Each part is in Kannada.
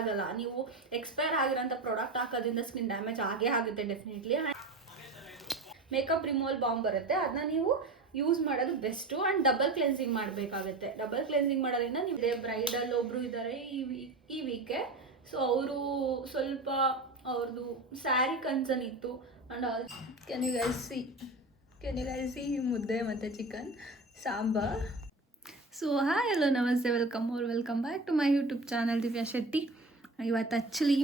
ಹಾಳಾಗಲ್ಲ. ನೀವು ಎಕ್ಸ್ಪೈರ್ ಆಗಿರೋಂಥ ಪ್ರಾಡಕ್ಟ್ ಹಾಕೋದ್ರಿಂದ ಸ್ಕಿನ್ ಡ್ಯಾಮೇಜ್ ಆಗೇ ಆಗುತ್ತೆ ಡೆಫಿನೆಟ್ಲಿ. ಮೇಕಪ್ ರಿಮೂವಲ್ ಬಾಂಬ್ ಬರುತ್ತೆ, ಅದನ್ನ ನೀವು ಯೂಸ್ ಮಾಡೋದು ಬೆಸ್ಟು. ಆ್ಯಂಡ್ ಡಬಲ್ ಕ್ಲೆನ್ಸಿಂಗ್ ಮಾಡಬೇಕಾಗುತ್ತೆ. ಡಬಲ್ ಕ್ಲೆನ್ಸಿಂಗ್ ಮಾಡೋದ್ರಿಂದ ನೀವು ಬ್ರೈಡಲ್ ಒಬ್ಬರು ಇದ್ದಾರೆ ಈ ವೀಕೆ. ಸೊ ಅವರು ಸ್ವಲ್ಪ ಅವ್ರದ್ದು ಸ್ಯಾರಿ ಕನ್ಸರ್ನ್ ಇತ್ತು. And all can you guys see ಮುದ್ದೆ ಮತ್ತು chicken sambar. So hi hello ನಮಸ್ತೆ, welcome back to my YouTube channel Divya Shetty. ಇವತ್ತು ಆ್ಯಕ್ಚುಲಿ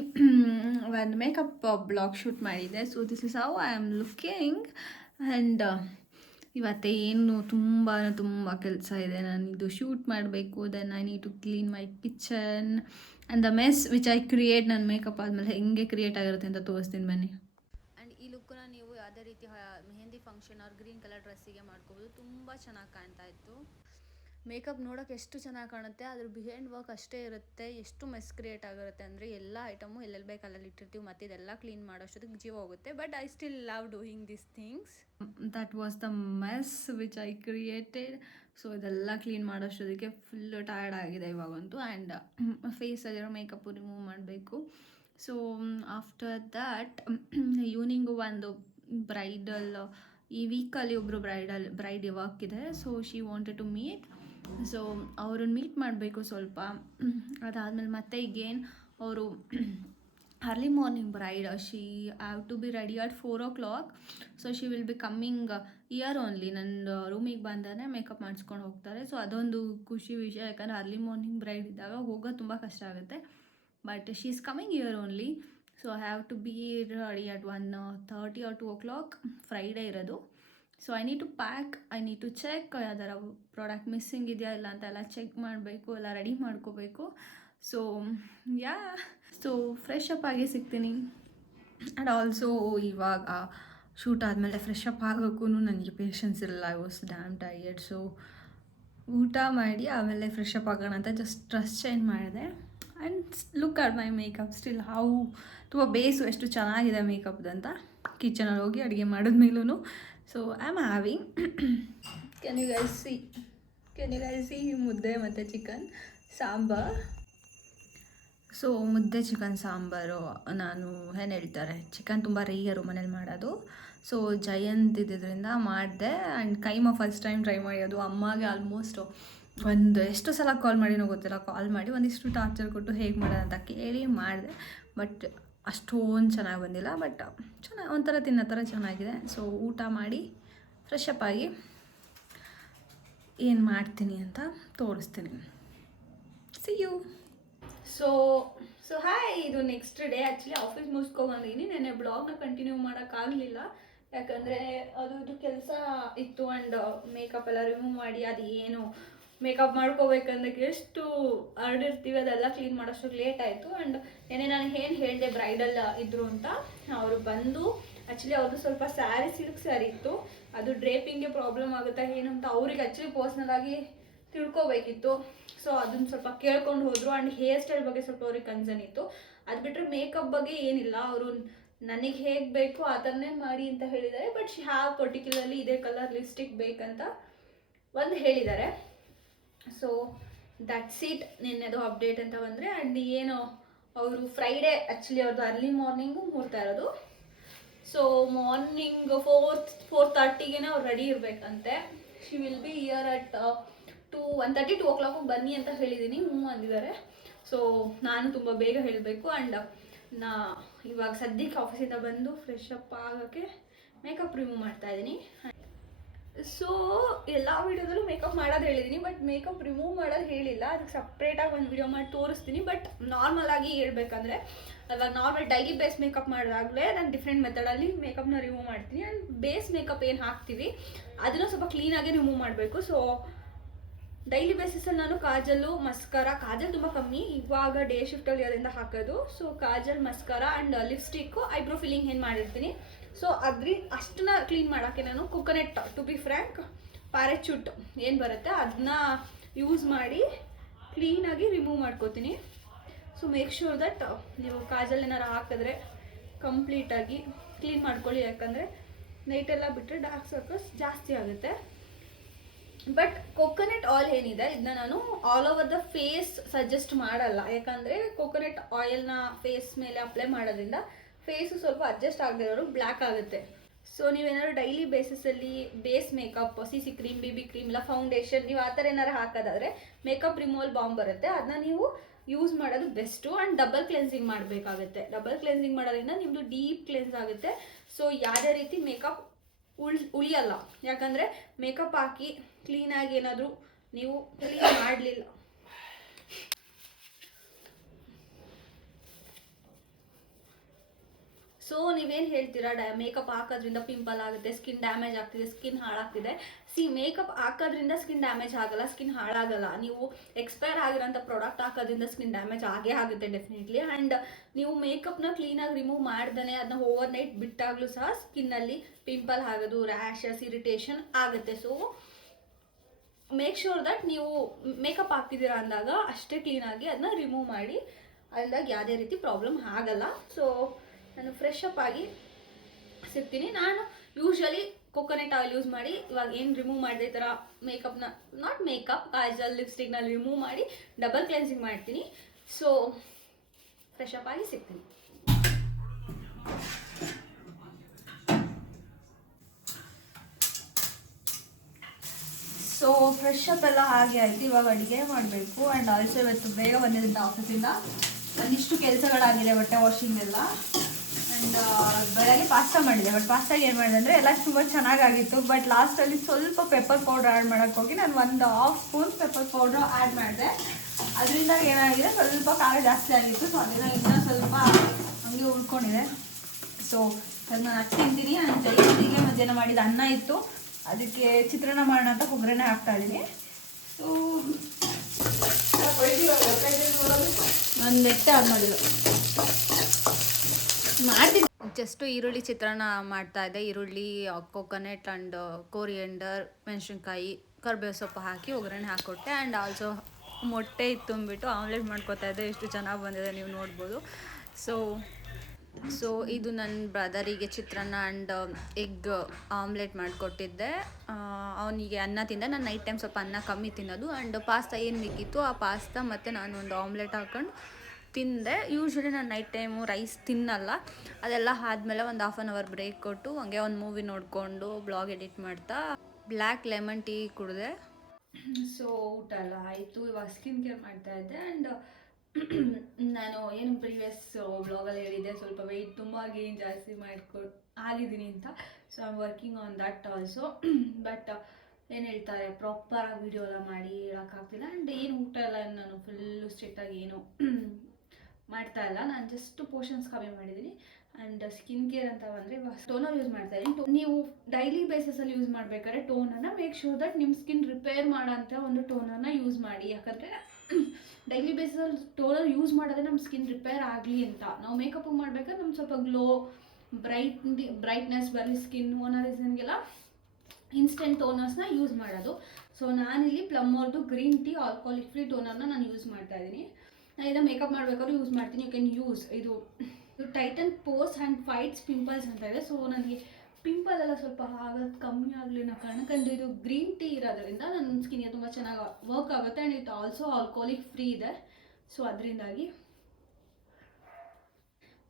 ಒಂದು ಮೇಕಪ್ ಬ್ಲಾಗ್ ಶೂಟ್ ಮಾಡಿದ್ದೆ. So this is how I am looking. And ಇವತ್ತೇನು ತುಂಬ ಕೆಲಸ ಇದೆ. ನಾನು ಇದು ಶೂಟ್ ಮಾಡಬೇಕು. Then I need to clean my kitchen and the mess which I create. ನನ್ನ ಮೇಕಪ್ ಆದಮೇಲೆ ಹೆಂಗೆ ಕ್ರಿಯೇಟ್ ಆಗಿರುತ್ತೆ ಅಂತ ತೋರಿಸ್ತೀನಿ ಬನ್ನಿ. ಆ್ಯಂಡ್ ಈ ಲುಕ್ಕನ್ನ ನೀವು ಯಾವುದೇ ರೀತಿ ಮೆಹಂದಿ ಫಂಕ್ಷನ್ ಅವ್ರ ಗ್ರೀನ್ ಕಲರ್ ಡ್ರೆಸ್ಸಿಗೆ ಮಾಡ್ಕೋಬೋದು. ತುಂಬ ಚೆನ್ನಾಗಿ ಕಾಣ್ತಾ ಇತ್ತು. ಮೇಕಪ್ ನೋಡೋಕೆ ಎಷ್ಟು ಚೆನ್ನಾಗಿ ಕಾಣುತ್ತೆ, ಅದ್ರ ಬಿಹೈಂಡ್ ವರ್ಕ್ ಅಷ್ಟೇ ಇರುತ್ತೆ. ಎಷ್ಟು ಮೆಸ್ ಕ್ರಿಯೇಟ್ ಆಗಿರುತ್ತೆ ಅಂದರೆ ಎಲ್ಲ ಐಟಮು ಎಲ್ಲೆಲ್ಲಿ ಬೇಕು ಅಲ್ಲಲ್ಲಿ ಇಟ್ಟಿರ್ತೀವಿ, ಮತ್ತು ಇದೆಲ್ಲ ಕ್ಲೀನ್ ಮಾಡೋಷ್ಟೊತ್ತಿಗೆ ಜೀವ ಹೋಗುತ್ತೆ. But I still love doing this things. That was the mess which I created. So ಇದೆಲ್ಲ ಕ್ಲೀನ್ ಮಾಡೋಷ್ಟೊತ್ತಿಗೆ ಫುಲ್ಲು ಟಯರ್ಡ್ ಆಗಿದೆ ಇವಾಗಂತೂ. ಆ್ಯಂಡ್ ಫೇಸಲ್ಲಿರೋ ಮೇಕಪ್ಪು ರಿಮೂವ್ ಮಾಡಬೇಕು. ಸೊ ಆಫ್ಟರ್ ದ್ಯಾಟ್ ಈವ್ನಿಂಗು ಒಂದು ಬ್ರೈಡಲ್, ಈ ವೀಕಲ್ಲಿ ಒಬ್ಬರು ಬ್ರೈಡ್ ವರ್ಕ್ ಇದೆ. So she wanted to meet. So ಅವ್ರನ್ನ ಮೀಟ್ ಮಾಡಬೇಕು ಸ್ವಲ್ಪ. ಅದಾದಮೇಲೆ ಮತ್ತೆ ಈಗೇನು ಅವರು early morning bride, she have to be ready at 4 o'clock. So she will B coming here only. ನನ್ನ ರೂಮಿಗೆ ಬಂದರೆ ಮೇಕಪ್ ಮಾಡಿಸ್ಕೊಂಡು ಹೋಗ್ತಾರೆ. ಸೊ ಅದೊಂದು ಖುಷಿ ವಿಷಯ, ಯಾಕಂದರೆ ಅರ್ಲಿ ಮಾರ್ನಿಂಗ್ ಬ್ರೈಡ್ ಇದ್ದಾಗ ಹೋಗೋದು ತುಂಬ ಕಷ್ಟ ಆಗುತ್ತೆ. But she is coming here only. So I have to be ready at 1:30 or 2 o'clock. Friday ಇರೋದು. So I need to pack, I need to check ಯಾವ್ದಾರ ಪ್ರಾಡಕ್ಟ್ ಮಿಸ್ಸಿಂಗ್ ಇದೆಯಾ ಇಲ್ಲ ಅಂತೆಲ್ಲ ಚೆಕ್ ಮಾಡಬೇಕು, ಎಲ್ಲ ರೆಡಿ ಮಾಡ್ಕೋಬೇಕು. ಸೊ ಸೊ ಫ್ರೆಶ್ ಅಪ್ ಆಗಿ ಸಿಗ್ತೀನಿ. ಆ್ಯಂಡ್ ಆಲ್ಸೋ ಇವಾಗ ಶೂಟ್ ಆದಮೇಲೆ ಫ್ರೆಶ್ ಅಪ್ ಆಗೋಕ್ಕೂ ನನಗೆ ಪೇಷನ್ಸ್ ಇರಲ್ಲ. I was damn tired. So ಊಟ ಮಾಡಿ ಆಮೇಲೆ ಫ್ರೆಶ್ ಅಪ್ ಆಗೋಣ ಅಂತ ಜಸ್ಟ್ ಡ್ರೆಸ್ ಚೇಂಜ್ ಮಾಡಿದೆ. And look at my makeup still how ತುಂಬ ಬೇಸು ಎಷ್ಟು ಚೆನ್ನಾಗಿದೆ ಮೇಕಪ್ದಂತ. ಕಿಚನಲ್ಲಿ ಹೋಗಿ ಅಡುಗೆ ಮಾಡಿದ್ಮೇಲೂ. So I am having can you guys see ಮುದ್ದೆ ಮತ್ತು ಚಿಕನ್ ಸಾಂಬಾರ್. ಸೊ ಮುದ್ದೆ ಚಿಕನ್ ಸಾಂಬಾರು ನಾನು ಏನು ಹೇಳ್ತಾರೆ, ಚಿಕನ್ ತುಂಬ ರೇಯರು ಮನೇಲಿ ಮಾಡೋದು. ಸೊ ಜಯಂತ್ ಇದ್ದಿದ್ದರಿಂದ ಮಾಡಿದೆ. And keema first time try ಮಾಡೋದು. ಅಮ್ಮಗೆ ಆಲ್ಮೋಸ್ಟ್ ಎಷ್ಟು ಸಲ ಕಾಲ್ ಮಾಡಿನೋ ಗೊತ್ತಿಲ್ಲ, ಕಾಲ್ ಮಾಡಿ ಒಂದಿಷ್ಟು ಟಾರ್ಚರ್ ಕೊಟ್ಟು ಹೇಗೆ ಮಾಡೋದು ಅಂತ ಕೇಳಿ ಮಾಡಿದೆ. ಬಟ್ ಅಷ್ಟೊಂದು ಚೆನ್ನಾಗಿ ಬಂದಿಲ್ಲ. ಬಟ್ ಚೆನ್ನಾಗಿ ಒಂಥರ ತಿನ್ನೋ ಥರ ಚೆನ್ನಾಗಿದೆ. ಸೊ ಊಟ ಮಾಡಿ ಫ್ರೆಶ್ ಅಪ್ ಆಗಿ ಏನು ಮಾಡ್ತೀನಿ ಅಂತ ತೋರಿಸ್ತೀನಿ. See you. ಸೊ ಹಾಯ್, ಇದು ನೆಕ್ಸ್ಟ್ ಡೇ. ಆ್ಯಕ್ಚುಲಿ ಆಫೀಸ್ ಮುಗಿಸ್ಕೊಂಬಂದಿದ್ದೀನಿ. ನೆನ್ನೆ ಬ್ಲಾಗ್ನ ಕಂಟಿನ್ಯೂ ಮಾಡೋಕ್ಕಾಗಲಿಲ್ಲ, ಯಾಕಂದರೆ ಇದು ಕೆಲಸ ಇತ್ತು. ಆ್ಯಂಡ್ ಮೇಕಪ್ ಎಲ್ಲ ರಿಮೂವ್ ಮಾಡಿ ಅದು ಏನು ಮೇಕಪ್ ಮಾಡ್ಕೋಬೇಕಂದ್ರೆ ಎಷ್ಟು ಹರಡಿರ್ತೀವಿ ಅದೆಲ್ಲ ಕ್ಲೀನ್ ಮಾಡೋಷ್ಟಕ್ಕೆ ಲೇಟ್ ಆಯಿತು. ಆ್ಯಂಡ್ ನೆನ್ನೆ ನಾನು ಏನು ಹೇಳಿದೆ ಬ್ರೈಡಲ್ ಇದ್ದರು ಅಂತ, ಅವರು ಬಂದು ಆ್ಯಕ್ಚುಲಿ ಅವ್ರದ್ದು ಸ್ವಲ್ಪ ಸ್ಯಾರಿ ಸಿಲ್ಕ್ ಸ್ಯಾರಿ ಇತ್ತು, ಅದು ಡ್ರೇಪಿಂಗ್ಗೆ ಪ್ರಾಬ್ಲಮ್ ಆಗುತ್ತಾ ಏನು ಅಂತ ಅವ್ರಿಗೆ ಆ್ಯಕ್ಚುಲಿ ಪರ್ಸ್ನಲಾಗಿ ತಿಳ್ಕೊಬೇಕಿತ್ತು. ಸೊ ಅದನ್ನು ಸ್ವಲ್ಪ ಕೇಳ್ಕೊಂಡು ಹೋದರು. ಆ್ಯಂಡ್ ಹೇರ್ ಸ್ಟೈಲ್ ಬಗ್ಗೆ ಸ್ವಲ್ಪ ಅವ್ರಿಗೆ ಕನ್ಸರ್ನ್ ಇತ್ತು. ಅದು ಬಿಟ್ಟರೆ ಮೇಕಪ್ ಬಗ್ಗೆ ಏನಿಲ್ಲ, ಅವರು ನನಗೆ ಹೇಗೆ ಬೇಕು ಆ ಥರನೇ ಮಾಡಿ ಅಂತ ಹೇಳಿದ್ದಾರೆ. ಬಟ್ ಶಿ ಹ್ಯಾವ್ ಪರ್ಟಿಕ್ಯುಲರ್ಲಿ ಇದೇ ಕಲರ್ ಲಿಪ್ಸ್ಟಿಕ್ ಬೇಕಂತ ಒಂದು ಹೇಳಿದ್ದಾರೆ. So that's it. ನಿನ್ನೆದು ಅಪ್ಡೇಟ್ ಅಂತ ಬಂದರೆ. ಆ್ಯಂಡ್ ಏನು ಅವರು ಫ್ರೈಡೇ ಆ್ಯಕ್ಚುಲಿ ಅವ್ರದ್ದು ಅರ್ಲಿ ಮಾರ್ನಿಂಗು ಮುಹೂರ್ತ ಇರೋದು. ಸೊ ಮಾರ್ನಿಂಗ್ 4:30ಗೆ ಅವ್ರು ರೆಡಿ ಇರಬೇಕಂತೆ. She will be here at 1:30 2 o'clock ಬನ್ನಿ ಅಂತ ಹೇಳಿದ್ದೀನಿ. ಅಂದಿದ್ದಾರೆ. ಸೊ ನಾನು ತುಂಬ ಬೇಗ ಹೇಳಬೇಕು. ಆ್ಯಂಡ್ ಇವಾಗ ಸದ್ಯಕ್ಕೆ ಆಫೀಸಿಂದ ಬಂದು ಫ್ರೆಶ್ ಅಪ್ ಆಗೋಕ್ಕೆ ಮೇಕಪ್ ರಿಮೂವ್ ಮಾಡ್ತಾಯಿದ್ದೀನಿ. ಸೊ ಎಲ್ಲ ವೀಡಿಯೋದಲ್ಲೂ ಮೇಕಪ್ ಮಾಡೋದು ಹೇಳಿದ್ದೀನಿ, ಬಟ್ ಮೇಕಪ್ ರಿಮೂವ್ ಮಾಡೋದು ಹೇಳಿಲ್ಲ. ಅದಕ್ಕೆ ಸಪ್ರೇಟಾಗಿ ಒಂದು ವಿಡಿಯೋ ಮಾಡಿ ತೋರಿಸ್ತೀನಿ. ಬಟ್ ನಾರ್ಮಲಾಗಿ ಹೇಳ್ಬೇಕಂದ್ರೆ ಇವಾಗ ನಾರ್ಮಲ್ ಡೈಲಿ ಬೇಸ್ ಮೇಕಪ್ ಮಾಡಿದಾಗಲೇ ನಾನು ಡಿಫ್ರೆಂಟ್ ಮೆಥಡಲ್ಲಿ ಮೇಕಪ್ನ ರಿಮೂವ್ ಮಾಡ್ತೀನಿ. ಆ್ಯಂಡ್ ಬೇಸ್ ಮೇಕಪ್ ಏನು ಹಾಕ್ತೀವಿ ಅದನ್ನು ಸ್ವಲ್ಪ ಕ್ಲೀನಾಗಿ ರಿಮೂವ್ ಮಾಡಬೇಕು. ಸೊ ಡೈಲಿ ಬೇಸಿಸಲ್ಲಿ ನಾನು ಕಾಜಲ್ಲು ಕಾಜಲ್ ತುಂಬ ಕಮ್ಮಿ, ಇವಾಗ ಡೇ ಶಿಫ್ಟಲ್ಲಿ ಅದರಿಂದ ಹಾಕೋದು. So kajal, mascara and lipstick, eyebrow filling ಏನು ಮಾಡಿರ್ತೀನಿ. ಸೊ ಅಷ್ಟನ್ನ ಕ್ಲೀನ್ ಮಾಡೋಕ್ಕೆ ನಾನು coconut, to be frank, Parachute ಏನು ಬರುತ್ತೆ ಅದನ್ನ ಯೂಸ್ ಮಾಡಿ ಕ್ಲೀನಾಗಿ ರಿಮೂವ್ ಮಾಡ್ಕೋತೀನಿ. ಸೊ ಮೇಕ್ ಶೂರ್ ದಟ್ ನೀವು ಕಾಜಲ್ ಏನಾರು ಹಾಕಿದ್ರೆ ಕಂಪ್ಲೀಟಾಗಿ ಕ್ಲೀನ್ ಮಾಡ್ಕೊಳ್ಳಿ, ಯಾಕಂದರೆ ನೈಟೆಲ್ಲ ಬಿಟ್ಟರೆ ಡಾರ್ಕ್ ಸರ್ಕಲ್ಸ್ ಜಾಸ್ತಿ ಆಗುತ್ತೆ. ಬಟ್ ಕೊಕೊನಟ್ ಆಯಿಲ್ ಏನಿದೆ ಇದನ್ನ ನಾನು all over the face suggest ಮಾಡಲ್ಲ, ಯಾಕಂದರೆ ಕೊಕೊನಟ್ ಆಯಿಲ್ನ ಫೇಸ್ ಮೇಲೆ ಅಪ್ಲೈ ಮಾಡೋದ್ರಿಂದ ಫೇಸು ಸ್ವಲ್ಪ ಅಡ್ಜಸ್ಟ್ ಆಗದೆ ಇರೋರು ಬ್ಲ್ಯಾಕ್ ಆಗುತ್ತೆ. ಸೊ ನೀವೇನಾದ್ರು ಡೈಲಿ ಬೇಸಿಸಲ್ಲಿ base makeup, CC cream, BB cream ಇಲ್ಲ ಫೌಂಡೇಶನ್ ನೀವು ಆ ಥರ ಏನಾರು ಹಾಕೋದಾದರೆ ಮೇಕಪ್ ರಿಮೂವಲ್ ಬಾಂಬ್ ಬರುತ್ತೆ, ಅದನ್ನ ನೀವು ಯೂಸ್ ಮಾಡೋದು ಬೆಸ್ಟು. ಆ್ಯಂಡ್ ಡಬಲ್ ಕ್ಲೆನ್ಸಿಂಗ್ ಮಾಡಬೇಕಾಗುತ್ತೆ. ಡಬಲ್ ಕ್ಲೆನ್ಸಿಂಗ್ ಮಾಡೋದ್ರಿಂದ ನಿಮ್ಮದು ಡೀಪ್ ಕ್ಲೆನ್ಸ್ ಆಗುತ್ತೆ. ಸೊ ಯಾವುದೇ ರೀತಿ ಮೇಕಪ್ ಉಳಿಯಲ್ಲ, ಯಾಕಂದರೆ ಮೇಕಪ್ ಹಾಕಿ ಕ್ಲೀನಾಗಿ ಏನಾದರೂ ನೀವು ಕ್ಲೀನ್ ಮಾಡಲಿಲ್ಲ. ಸೊ ನೀವೇನು ಹೇಳ್ತೀರಾ, ಮೇಕಪ್ ಹಾಕೋದ್ರಿಂದ ಪಿಂಪಲ್ ಆಗುತ್ತೆ, ಸ್ಕಿನ್ ಡ್ಯಾಮೇಜ್ ಆಗ್ತಿದೆ, ಸ್ಕಿನ್ ಹಾಳಾಗ್ತಿದೆ. ಮೇಕಪ್ ಹಾಕೋದ್ರಿಂದ ಸ್ಕಿನ್ ಡ್ಯಾಮೇಜ್ ಆಗಲ್ಲ, ಸ್ಕಿನ್ ಹಾಳಾಗಲ್ಲ. ನೀವು ಎಕ್ಸ್ಪೈರ್ ಆಗಿರೋಂಥ ಪ್ರಾಡಕ್ಟ್ ಹಾಕೋದ್ರಿಂದ ಸ್ಕಿನ್ ಡ್ಯಾಮೇಜ್ ಆಗೇ ಆಗುತ್ತೆ ಡೆಫಿನೆಟ್ಲಿ. ಆ್ಯಂಡ್ ನೀವು ಮೇಕಪ್ನ ಕ್ಲೀನಾಗಿ ರಿಮೂವ್ ಮಾಡ್ದೇ ಅದನ್ನ ಓವರ್ ನೈಟ್ ಬಿಟ್ಟಾಗಲೂ ಸಹ ಸ್ಕಿನ್ನಲ್ಲಿ ಪಿಂಪಲ್ ಆಗೋದು, ರ್ಯಾಷಸ್, ಇರಿಟೇಷನ್ ಆಗುತ್ತೆ. ಸೊ ಮೇಕ್ ಶೋರ್ ದಟ್ ನೀವು ಮೇಕಪ್ ಹಾಕ್ತಿದ್ದೀರಾ ಅಂದಾಗ ಅಷ್ಟೇ ಕ್ಲೀನಾಗಿ ಅದನ್ನ ರಿಮೂವ್ ಮಾಡಿ, ಅಂದಾಗ ಯಾವುದೇ ರೀತಿ ಪ್ರಾಬ್ಲಮ್ ಆಗಲ್ಲ. ಸೊ ನಾನು ಫ್ರೆಶ್ ಅಪ್ ಆಗಿ ಸಿಗ್ತೀನಿ. ನಾನು ಯೂಶ್ವಲಿ ಕೊಕೊನಟ್ ಆಯಿಲ್ ಯೂಸ್ ಮಾಡಿ ಇವಾಗ ಏನು ರಿಮೂವ್ ಮಾಡಿದೆ ಈ ಥರ ಮೇಕಪ್ನ, ನಾಟ್ ಮೇಕಪ್, ಕಾಜಲ್, ಲಿಪ್ಸ್ಟಿಕ್ನ ರಿಮೂವ್ ಮಾಡಿ ಡಬಲ್ ಕ್ಲೆನ್ಸಿಂಗ್ ಮಾಡ್ತೀನಿ. ಸೊ ಫ್ರೆಶ್ ಅಪ್ ಆಗಿ ಸಿಗ್ತೀನಿ. ಸೊ ಫ್ರೆಶ್ ಅಪ್ ಎಲ್ಲ ಹಾಗೆ ಆಯಿತು. ಇವಾಗ ಅಡುಗೆ ಮಾಡಬೇಕು. ಆ್ಯಂಡ್ ಆಲ್ಸೋ ಇವತ್ತು ಬೇಗ ಬಂದಿದ್ದಂಥ ಆಫೀಸಿಂದ ಒಂದಿಷ್ಟು ಕೆಲಸಗಳಾಗಿದೆ, ಬಟ್ಟೆ ವಾಷಿಂಗ್ ಎಲ್ಲ. ಆ್ಯಂಡ್ ಬೆಳಗ್ಗೆ ಪಾಸ್ತಾ ಮಾಡಿದೆ. ಬಟ್ ಪಾಸ್ತಾಗೆ ಏನು ಮಾಡಿದೆ ಅಂದರೆ ಎಲ್ಲ ತುಂಬ ಚೆನ್ನಾಗಾಗಿತ್ತು. ಬಟ್ ಲಾಸ್ಟಲ್ಲಿ ಸ್ವಲ್ಪ ಪೆಪ್ಪರ್ ಪೌಡ್ರ್ ಆ್ಯಡ್ ಮಾಡೋಕ್ಕೆ ಹೋಗಿ ನಾನು 1/2 ಸ್ಪೂನ್ ಪೆಪ್ಪರ್ ಪೌಡ್ರ್ ಆ್ಯಡ್ ಮಾಡಿದೆ. ಅದರಿಂದ ಏನಾಗಿದೆ, ಸ್ವಲ್ಪ ಖಾರ ಜಾಸ್ತಿ ಆಗಿತ್ತು. ಸೊ ಅದನ್ನು ಇನ್ನೂ ಸ್ವಲ್ಪ ಹಂಗೆ ಉಳ್ಕೊಂಡಿದೆ. ಸೊ ಅದನ್ನ ನಾನು ತಿಂತೀನಿ. ನಾನು ಜೊತೆಗೆ ಮಧ್ಯಾಹ್ನ ಮಾಡಿದ ಅನ್ನ ಇತ್ತು, ಅದಕ್ಕೆ ಚಿತ್ರಾನ್ನ ಮಾಡೋಣ ಅಂತ ಒಗ್ಗರಣೆ ಹಾಕ್ತಾಯಿದ್ದೀನಿ. ಸೊ ಒಂದು ನೆಟ್ಟೆ ಆನ್ ಮಾಡಿಲ್ಲ, ಮಾಡ್ತೀನಿ. ಜಸ್ಟು ಈರುಳ್ಳಿ ಚಿತ್ರಾನ್ನ ಮಾಡ್ತಾಯಿದ್ದೆ. ಈರುಳ್ಳಿ, ಕೊಕೊನಟ್ ಆ್ಯಂಡ್ ಕೋರಿಯಂಡರ್, ಮೆಣಸಿನ್ಕಾಯಿ, ಕರಿಬೇವು ಸೊಪ್ಪು ಹಾಕಿ ಒಗ್ಗರಣೆ ಹಾಕ್ಕೊಟ್ಟೆ. ಆ್ಯಂಡ್ ಆಲ್ಸೋ ಮೊಟ್ಟೆ ಇತ್ತು ಅಂದ್ಬಿಟ್ಟು ಆಮ್ಲೆಟ್ ಮಾಡ್ಕೊತಾ ಇದ್ದೆ. ಎಷ್ಟು ಚೆನ್ನಾಗಿ ಬಂದಿದೆ ನೀವು ನೋಡ್ಬೋದು. ಸೊ ಇದು ನನ್ನ ಬ್ರದರಿಗೆ ಚಿತ್ರಾನ್ನ ಆ್ಯಂಡ್ ಎಗ್ ಆಮ್ಲೆಟ್ ಮಾಡಿಕೊಟ್ಟಿದ್ದೆ. ಅವನಿಗೆ ಅನ್ನ ತಿಂದ. ನಾನು ನೈಟ್ ಟೈಮ್ ಸ್ವಲ್ಪ ಅನ್ನ ಕಮ್ಮಿ ತಿನ್ನೋದು. ಆ್ಯಂಡ್ ಪಾಸ್ತಾ ಏನು ಬೇಕಿತ್ತು ಆ ಪಾಸ್ತಾ ಮತ್ತು ನಾನು ಒಂದು ಆಮ್ಲೆಟ್ ಹಾಕ್ಕೊಂಡು ತಿಂದೆ. ಯೂಶ್ವಲಿ ನಾನು ನೈಟ್ ಟೈಮು ರೈಸ್ ತಿನ್ನಲ್ಲ. ಅದೆಲ್ಲ ಆದಮೇಲೆ ಒಂದು 1/2 hour ಬ್ರೇಕ್ ಕೊಟ್ಟು ಹಂಗೆ ಒಂದು ಮೂವಿ ನೋಡಿಕೊಂಡು ಬ್ಲಾಗ್ ಎಡಿಟ್ ಮಾಡ್ತಾ ಬ್ಲ್ಯಾಕ್ ಲೆಮನ್ ಟೀ ಕುಡಿದೆ. ಸೊ ಊಟ ಎಲ್ಲ ಆಯಿತು. ಇವಾಗ ಸ್ಕಿನ್ ಕೇರ್ ಮಾಡ್ತಾಯಿದ್ದೆ. ಆ್ಯಂಡ್ ನಾನು ಏನು ಪ್ರೀವಿಯಸ್ ಬ್ಲಾಗಲ್ಲಿ ಹೇಳಿದ್ದೆ, ಸ್ವಲ್ಪ ವೆಯ್ಟ್ ತುಂಬ ಗೇನ್ ಜಾಸ್ತಿ ಆಗಿದ್ದೀನಿ ಅಂತ. So I am working on that also. But ಏನು ಹೇಳ್ತಾರೆ, ಪ್ರಾಪರಾಗಿ ವೀಡಿಯೋ ಎಲ್ಲ ಮಾಡಿ ಹೇಳೋಕ್ಕಾಗ್ತಿಲ್ಲ. ಆ್ಯಂಡ್ ಏನು ಊಟ ಎಲ್ಲ ನಾನು ಫುಲ್ಲು ಸ್ಟ್ರಿಕ್ಟಾಗಿ ಏನು ಮಾಡ್ತಾ ಇಲ್ಲ. ನಾನು ಜಸ್ಟ್ ಪೋರ್ಷನ್ಸ್ ಕಮ್ಮಿ ಮಾಡಿದ್ದೀನಿ. ಆ್ಯಂಡ್ ಸ್ಕಿನ್ ಕೇರ್ ಅಂತ ಬಂದರೆ ಇವಾಗ ಟೋನರ್ ಯೂಸ್ ಮಾಡ್ತಾ ಇದ್ದೀನಿ. ನೀವು ಡೈಲಿ ಬೇಸಿಸಲ್ಲಿ ಯೂಸ್ ಮಾಡಬೇಕಾದ್ರೆ ಟೋನರ್ನ ಮೇಕ್ ಶೂರ್ ದಟ್ ನಿಮ್ಮ ಸ್ಕಿನ್ ರಿಪೇರ್ ಮಾಡೋಂಥ ಒಂದು ಟೋನರ್ನ ಯೂಸ್ ಮಾಡಿ. ಯಾಕಂದರೆ ಡೈಲಿ ಬೇಸಿಸಲ್ಲಿ ಟೋನರ್ ಯೂಸ್ ಮಾಡಿದ್ರೆ ನಮ್ಮ ಸ್ಕಿನ್ ರಿಪೇರ್ ಆಗಲಿ ಅಂತ. ನಾವು ಮೇಕಪ್ ಮಾಡಬೇಕಾದ್ರೆ ನಮ್ಗೆ ಸ್ವಲ್ಪ ಗ್ಲೋ, ಬ್ರೈಟ್ನೆಸ್ ಬರಲಿ ಸ್ಕಿನ್ನು ಅನ್ನೋ ರೀಸನ್ಗೆಲ್ಲ ಇನ್ಸ್ಟೆಂಟ್ ಟೋನರ್ಸ್ನ ಯೂಸ್ ಮಾಡೋದು. ಸೊ ನಾನಿಲ್ಲಿ ಪ್ಲಮ್ ಅವ್ರದ್ದು ಗ್ರೀನ್ ಟೀ ಆಲ್ಕೋಹಾಲಿಕ್ ಫ್ರೀ ಟೋನರ್ನ ನಾನು ಯೂಸ್ ಮಾಡ್ತಾ ಇದ್ದೀನಿ. ನಾನು ಇದನ್ನು ಮೇಕಪ್ ಮಾಡಬೇಕಾದ್ರೂ ಯೂಸ್ ಮಾಡ್ತೀನಿ. ಯು ಕ್ಯಾನ್ ಯೂಸ್ ಇದು tighten pores and fights pimples ಅಂತ ಇದೆ. ಸೊ ನನಗೆ ಪಿಂಪಲ್ ಎಲ್ಲ ಸ್ವಲ್ಪ ಆಗೋದು ಕಮ್ಮಿ ಆಗಲಿ ಅನ್ನೋ ಕಾರಣಕ್ಕಂದು ಇದು ಗ್ರೀನ್ ಟೀ ಇರೋದ್ರಿಂದ ನನ್ನ ಸ್ಕಿನ್ಗೆ ತುಂಬ ಚೆನ್ನಾಗಿ ವರ್ಕ್ ಆಗುತ್ತೆ. ಆ್ಯಂಡ್ ಇದು ಆಲ್ಸೋ ಆಲ್ಕೋಹಾಲಿಕ್ ಫ್ರೀ ಇದೆ. ಸೊ ಅದರಿಂದಾಗಿ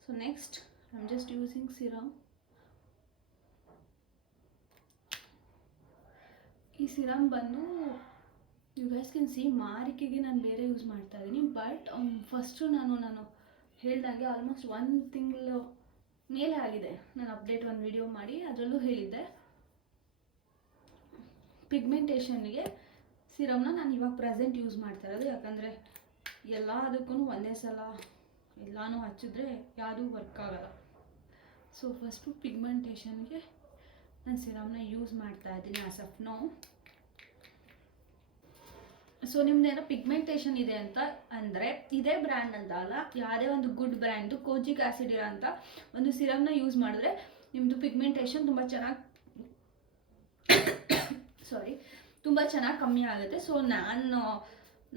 so next I am just using serum. ಈ ಸಿರಮ್ ಬಂದು ಯು ಗೈಸ್ ಕ್ಯಾನ್ ಸಿ, ಮಾರಿಕೆಗೆ ನಾನು ಬೇರೆ ಯೂಸ್ ಮಾಡ್ತಾ ಇದ್ದೀನಿ. ಬಟ್ ಫಸ್ಟು ನಾನು ಹೇಳ್ದಾಗೆ ಆಲ್ಮೋಸ್ಟ್ 1 ತಿಂಗಳು ಮೇಲೆ ಆಗಿದೆ ನಾನು ಅಪ್ಡೇಟ್ ಒಂದು ವಿಡಿಯೋ ಮಾಡಿ ಅದರಲ್ಲೂ ಹೇಳಿದ್ದೆ. ಪಿಗ್ಮೆಂಟೇಷನ್ಗೆ ಸಿರಮ್ನ ನಾನು ಇವಾಗ ಪ್ರೆಸೆಂಟ್ ಯೂಸ್ ಮಾಡ್ತಾ ಇರೋದು. ಯಾಕಂದರೆ ಎಲ್ಲದಕ್ಕೂ ಒಂದೇ ಸಲ ಎಲ್ಲನೂ ಹಚ್ಚಿದ್ರೆ ಯಾವುದೂ ವರ್ಕ್ ಆಗಲ್ಲ. ಸೊ ಫಸ್ಟು ಪಿಗ್ಮೆಂಟೇಷನ್ಗೆ ನಾನು ಸಿರಮ್ನ ಯೂಸ್ ಮಾಡ್ತಾ ಇದ್ದೀನಿ ಆಸ್ ಆಫ್ ನೌ. ಸೊ ನಿಮ್ದೇನೋ ಪಿಗ್ಮೆಂಟೇಷನ್ ಇದೆ ಅಂತ ಅಂದರೆ ಇದೇ ಬ್ರ್ಯಾಂಡ್ ಅಂತ ಅಲ್ಲ, ಯಾವುದೇ ಒಂದು ಗುಡ್ ಬ್ರ್ಯಾಂಡು ಕೋಜಿಕ್ ಆ್ಯಸಿಡ್ ಇರೋ ಅಂತ ಒಂದು ಸಿರಮ್ನ ಯೂಸ್ ಮಾಡಿದ್ರೆ ನಿಮ್ಮದು ಪಿಗ್ಮೆಂಟೇಷನ್ ತುಂಬ ಚೆನ್ನಾಗಿ ಕಮ್ಮಿ ಆಗುತ್ತೆ. ಸೊ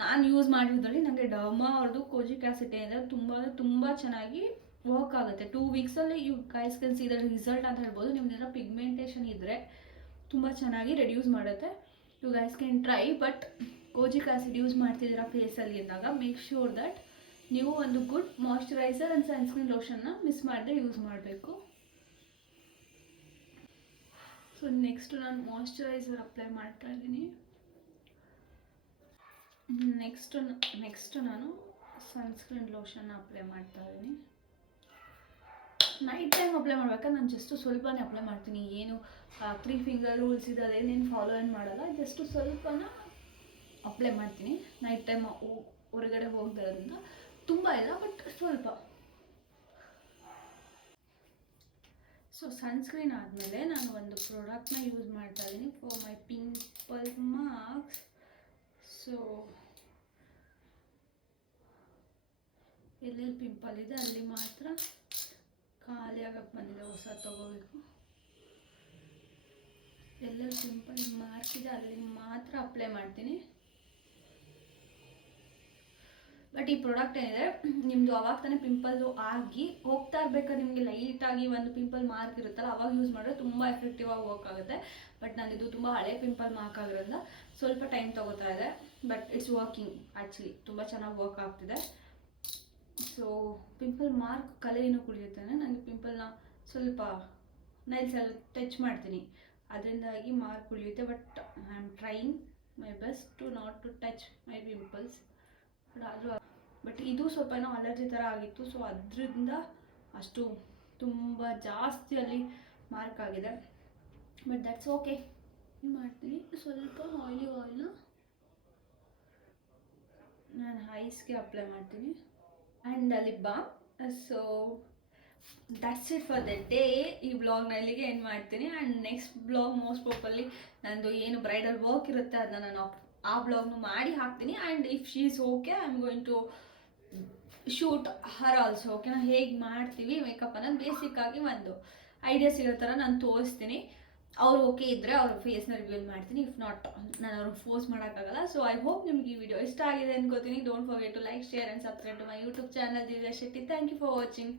ನಾನು ಯೂಸ್ ಮಾಡಿದ್ರಲ್ಲಿ ನನಗೆ ಡರ್ಮಾ ಅವ್ರದ್ದು ಕೋಜಿಕ್ ಆ್ಯಸಿಡ್ ಏನಿದೆ ತುಂಬ ಚೆನ್ನಾಗಿ ವರ್ಕ್ ಆಗುತ್ತೆ. 2 ವೀಕ್ಸಲ್ಲಿ you guys can see the result ಅಂತ ಹೇಳ್ಬೋದು. ನಿಮ್ದೇನೋ ಪಿಗ್ಮೆಂಟೇಷನ್ ಇದ್ದರೆ ತುಂಬ ಚೆನ್ನಾಗಿ ರೆಡ್ಯೂಸ್ ಮಾಡುತ್ತೆ. You guys can try, but kojic acid use ಮಾಡ್ತಿದ್ದೀರಾ ಫೇಸಲ್ಲಿ ಅಂದಾಗ ಮೇಕ್ ಶ್ಯೂರ್ ದಟ್ ನೀವು ಒಂದು ಗುಡ್ ಮಾಯ್ಶ್ಚರೈಸರ್ ಆ್ಯಂಡ್ ಸನ್ಸ್ಕ್ರೀನ್ ಲೋಷನ್ನ ಮಿಸ್ ಮಾಡದೆ ಯೂಸ್ ಮಾಡಬೇಕು. ಸೊ ನೆಕ್ಸ್ಟ್ ನಾನು ಮಾಯ್ಶ್ಚರೈಸರ್ ಅಪ್ಲೈ ಮಾಡ್ತಾ ಇದ್ದೀನಿ. ನೆಕ್ಸ್ಟ್ ನಾನು ಸನ್ಸ್ಕ್ರೀನ್ ಲೋಷನ್ನ ಅಪ್ಲೈ ಮಾಡ್ತಾ ಇದ್ದೀನಿ. ನೈಟ್ ಟೈಮ್ ಅಪ್ಲೈ ಮಾಡ್ಬೇಕಾದ್ರೆ ನಾನು ಜಸ್ಟ್ ಸ್ವಲ್ಪನೇ ಅಪ್ಲೈ ಮಾಡ್ತೀನಿ. ಏನು 3 ಫಿಂಗರ್ ರೂಲ್ಸ್ ಇದೆ ಅದೇನೇನು ಫಾಲೋ ಏನು ಮಾಡಲ್ಲ, ಜಸ್ಟ್ ಸ್ವಲ್ಪನ ಅಪ್ಲೈ ಮಾಡ್ತೀನಿ ನೈಟ್ ಟೈಮ್ ಹೊರಗಡೆ ಹೋಗ್ದಿರೋದ್ರಿಂದ. ತುಂಬ ಇಲ್ಲ, ಬಟ್ ಸ್ವಲ್ಪ. ಸೊ ಸನ್ಸ್ಕ್ರೀನ್ ಆದಮೇಲೆ ನಾನು ಒಂದು ಪ್ರಾಡಕ್ಟ್ನ ಯೂಸ್ ಮಾಡ್ತಾ ಇದ್ದೀನಿ for my pimple marks. So ಎಲ್ಲೆಲ್ಲಿ ಪಿಂಪಲ್ ಇದೆ ಅಲ್ಲಿ ಮಾತ್ರ ಖಾಲಿ ಆಗಕ್ಕೆ ಬಂದಿದೆ, ಹೊಸ ತಗೋಬೇಕು. ಎಲ್ಲೆಲ್ಲಿ ಪಿಂಪಲ್ ಮಾರ್ಕ್ ಇದೆ ಅಲ್ಲಿ ಮಾತ್ರ ಅಪ್ಲೈ ಮಾಡ್ತೀನಿ. ಬಟ್ ಈ ಪ್ರಾಡಕ್ಟ್ ಏನಿದೆ ನಿಮ್ಮದು ಅವಾಗ ತಾನೇ ಪಿಂಪಲ್ಲು ಆಗಿ ಹೋಗ್ತಾ ಇರ್ಬೇಕಾದ್ರೆ ನಿಮಗೆ ಲೈಟಾಗಿ ಒಂದು ಪಿಂಪಲ್ ಮಾರ್ಕ್ ಇರುತ್ತಲ್ಲ ಅವಾಗ ಯೂಸ್ ಮಾಡಿದ್ರೆ ತುಂಬ ಎಫೆಕ್ಟಿವ್ ಆಗಿ ವರ್ಕ್ ಆಗುತ್ತೆ. ಬಟ್ ನಂದಿದು ತುಂಬ ಹಳೆ ಪಿಂಪಲ್ ಮಾರ್ಕ್ ಆಗಿರೋದ್ರಿಂದ ಸ್ವಲ್ಪ ಟೈಮ್ ತಗೋತಾ ಇದೆ, ಬಟ್ ಇಟ್ಸ್ ವರ್ಕಿಂಗ್. ಆ್ಯಕ್ಚುಲಿ ತುಂಬ ಚೆನ್ನಾಗಿ ವರ್ಕ್ ಆಗ್ತಿದೆ. ಸೊ ಪಿಂಪಲ್ ಮಾರ್ಕ್ ಕಲೆಯನ್ನು ಕುಡಿಯುತ್ತೇನೆ. ನನಗೆ ಪಿಂಪಲ್ನ ಸ್ವಲ್ಪ ನೈಲ್ಸಲ್ಲಿ ಟಚ್ ಮಾಡ್ತೀನಿ, ಅದರಿಂದಾಗಿ ಮಾರ್ಕ್ ಉಳಿಯುತ್ತೆ. But I am trying my best to not to touch my pimples. But ಇದು ಸ್ವಲ್ಪ ಏನೋ ಅಲರ್ಜಿ ಥರ ಆಗಿತ್ತು, ಸೊ ಅದರಿಂದ ಅಷ್ಟು ತುಂಬ ಜಾಸ್ತಿ ಅಲ್ಲಿ ಮಾರ್ಕ್ ಆಗಿದೆ. But that's okay. ಏನು ಮಾಡ್ತೀನಿ, ಸ್ವಲ್ಪ ಆಯಿಲ್ನ ನಾನು ಐಸ್ಗೆ ಅಪ್ಲೈ ಮಾಡ್ತೀನಿ and lip balm. So that's it for the day. ಈ ಬ್ಲಾಗ್ನ ಇಲ್ಲಿಗೆ ಏನು ಮಾಡ್ತೀನಿ. And next blog most probably ನಂದು ಏನು ಬ್ರೈಡಲ್ ವರ್ಕ್ ಇರುತ್ತೆ ಅದನ್ನ ನಾನು ಆ ಬ್ಲಾಗ್ನು ಮಾಡಿ ಹಾಕ್ತೀನಿ. And if she is okay I am going to shoot her also. ಓಕೆನಾ, ಹೇಗೆ ಮಾಡ್ತೀವಿ ಮೇಕಪ್ ಅನ್ನೋದು ಬೇಸಿಕ್ಕಾಗಿ ಒಂದು ಐಡಿಯಾ ಸಿಗೋ ಥರ ನಾನು ತೋರಿಸ್ತೀನಿ. ಅವ್ರು ಓಕೆ ಇದ್ದರೆ ಅವ್ರ ಫೇಸ್ನ ರಿವ್ಯೂಲ್ ಮಾಡ್ತೀನಿ. ಇಫ್ ನಾಟ್ ನಾನು ಅವ್ರಿಗೆ ಫೋರ್ಸ್ ಮಾಡೋಕ್ಕಾಗಲ್ಲ. ಸೊ ಐ ಹೋಪ್ ನಿಮ್ಗೆ ಈ ವಿಡಿಯೋ ಇಷ್ಟ ಆಗಿದೆ ಅನ್ಕೋತೀನಿ. Don't forget to like, share and subscribe to my YouTube channel Divya Shetty. Thank you for watching.